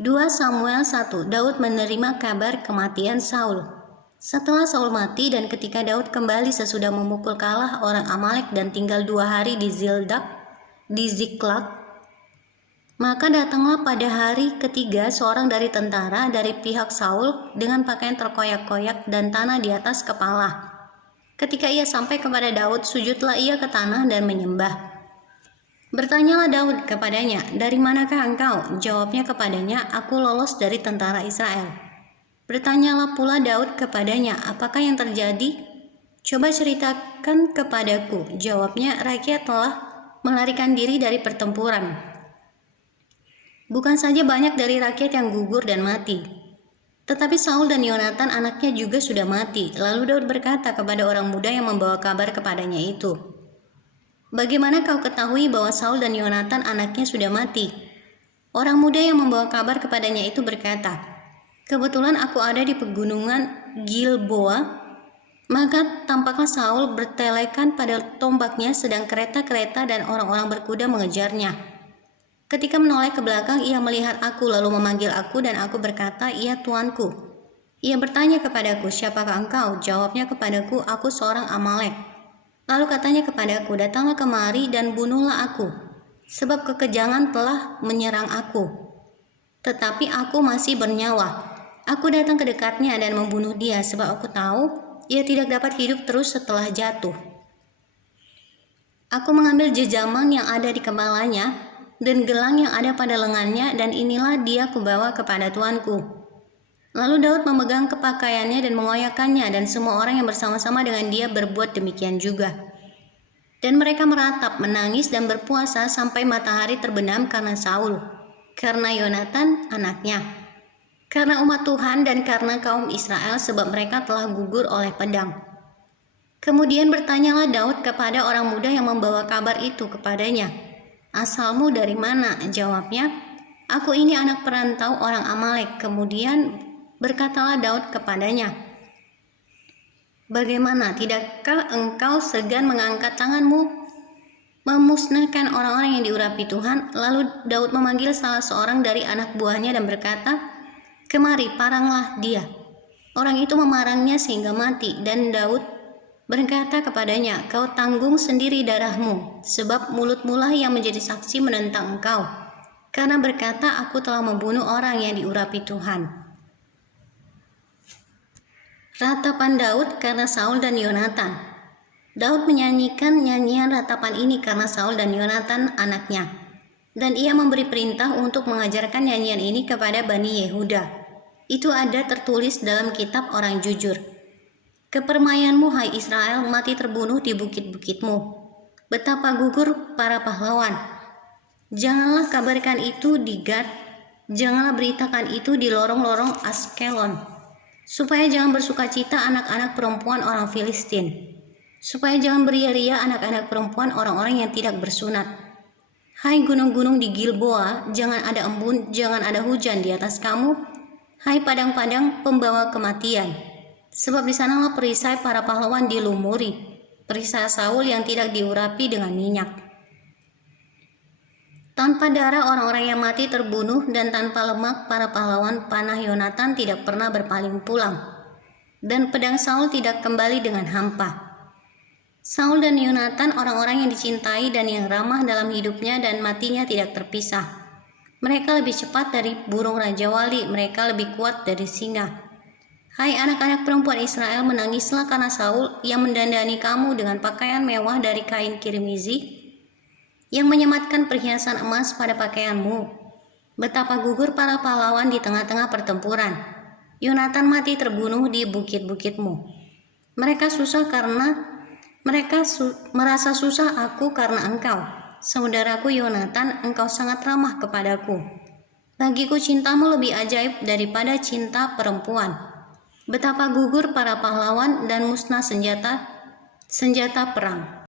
2 Samuel 1. Daud menerima kabar kematian Saul. Setelah Saul mati dan ketika Daud kembali sesudah memukul kalah orang Amalek dan tinggal 2 hari di Ziklag, maka datanglah pada hari ketiga seorang dari tentara dari pihak Saul dengan pakaian terkoyak-koyak dan tanah di atas kepala. Ketika ia sampai kepada Daud, sujudlah ia ke tanah dan menyembah. Bertanyalah Daud kepadanya, "Dari manakah engkau?" Jawabnya kepadanya, "Aku lolos dari tentara Israel." Bertanyalah pula Daud kepadanya, "Apakah yang terjadi? Coba ceritakan kepadaku." Jawabnya, "Rakyat telah melarikan diri dari pertempuran. Bukan saja banyak dari rakyat yang gugur dan mati, tetapi Saul dan Yonatan anaknya juga sudah mati." Lalu Daud berkata kepada orang muda yang membawa kabar kepadanya itu, "Bagaimana kau ketahui bahwa Saul dan Yonatan anaknya sudah mati?" Orang muda yang membawa kabar kepadanya itu berkata, "Kebetulan aku ada di pegunungan Gilboa, maka tampaklah Saul bertelekan pada tombaknya sedang kereta-kereta dan orang-orang berkuda mengejarnya. Ketika menoleh ke belakang, ia melihat aku lalu memanggil aku dan aku berkata, 'Ya Tuanku.' Ia bertanya kepadaku, 'Siapakah engkau?' Jawabnya kepadaku, 'Aku seorang Amalek.' Lalu katanya kepadaku, 'Datanglah kemari dan bunuhlah aku, sebab kekejangan telah menyerang aku, tetapi aku masih bernyawa.' Aku datang ke dekatnya dan membunuh dia, sebab aku tahu ia tidak dapat hidup terus setelah jatuh. Aku mengambil jejamang yang ada di kepalanya dan gelang yang ada pada lengannya, dan inilah dia kubawa kepada tuanku." Lalu Daud memegang kepakaiannya dan mengoyakkannya, dan semua orang yang bersama-sama dengan dia berbuat demikian juga. Dan mereka meratap, menangis dan berpuasa sampai matahari terbenam karena Saul, karena Yonatan anaknya, karena umat Tuhan dan karena kaum Israel, sebab mereka telah gugur oleh pedang. Kemudian bertanyalah Daud kepada orang muda yang membawa kabar itu kepadanya, "Asalmu dari mana?" Jawabnya, "Aku ini anak perantau orang Amalek." Kemudian berkatalah Daud kepadanya, "Bagaimana, tidakkah engkau segan mengangkat tanganmu memusnahkan orang-orang yang diurapi Tuhan?" Lalu Daud memanggil salah seorang dari anak buahnya dan berkata, "Kemari, paranglah dia." Orang itu memarangnya sehingga mati, dan Daud berkata kepadanya, "Kau tanggung sendiri darahmu, sebab mulutmu lah yang menjadi saksi menentang engkau, karena berkata, 'Aku telah membunuh orang yang diurapi Tuhan.'" Ratapan Daud karena Saul dan Yonatan. Daud menyanyikan nyanyian ratapan ini karena Saul dan Yonatan anaknya, dan ia memberi perintah untuk mengajarkan nyanyian ini kepada Bani Yehuda. Itu ada tertulis dalam kitab orang jujur. "Kepermayanmu, hai Israel, mati terbunuh di bukit-bukitmu. Betapa gugur para pahlawan. Janganlah kabarkan itu di Gad, janganlah beritakan itu di lorong-lorong Askelon, supaya jangan bersukacita anak-anak perempuan orang Filistin, supaya jangan beria-ria anak-anak perempuan orang-orang yang tidak bersunat. Hai gunung-gunung di Gilboa, jangan ada embun, jangan ada hujan di atas kamu, hai padang-padang pembawa kematian. Sebab di sanalah perisai para pahlawan dilumuri, perisai Saul yang tidak diurapi dengan minyak. Tanpa darah orang-orang yang mati terbunuh, dan tanpa lemak para pahlawan panah Yonatan tidak pernah berpaling pulang, dan pedang Saul tidak kembali dengan hampa. Saul dan Yonatan orang-orang yang dicintai dan yang ramah dalam hidupnya, dan matinya tidak terpisah. Mereka lebih cepat dari burung raja wali, mereka lebih kuat dari singa. Hai anak-anak perempuan Israel, menangislah karena Saul yang mendandani kamu dengan pakaian mewah dari kain kirmizi, yang menyematkan perhiasan emas pada pakaianmu. Betapa gugur para pahlawan di tengah-tengah pertempuran. Yonatan mati terbunuh di bukit-bukitmu. Mereka merasa susah aku karena engkau. Saudaraku Yonatan, engkau sangat ramah kepadaku. Bagiku cintamu lebih ajaib daripada cinta perempuan. Betapa gugur para pahlawan dan musnah senjata perang.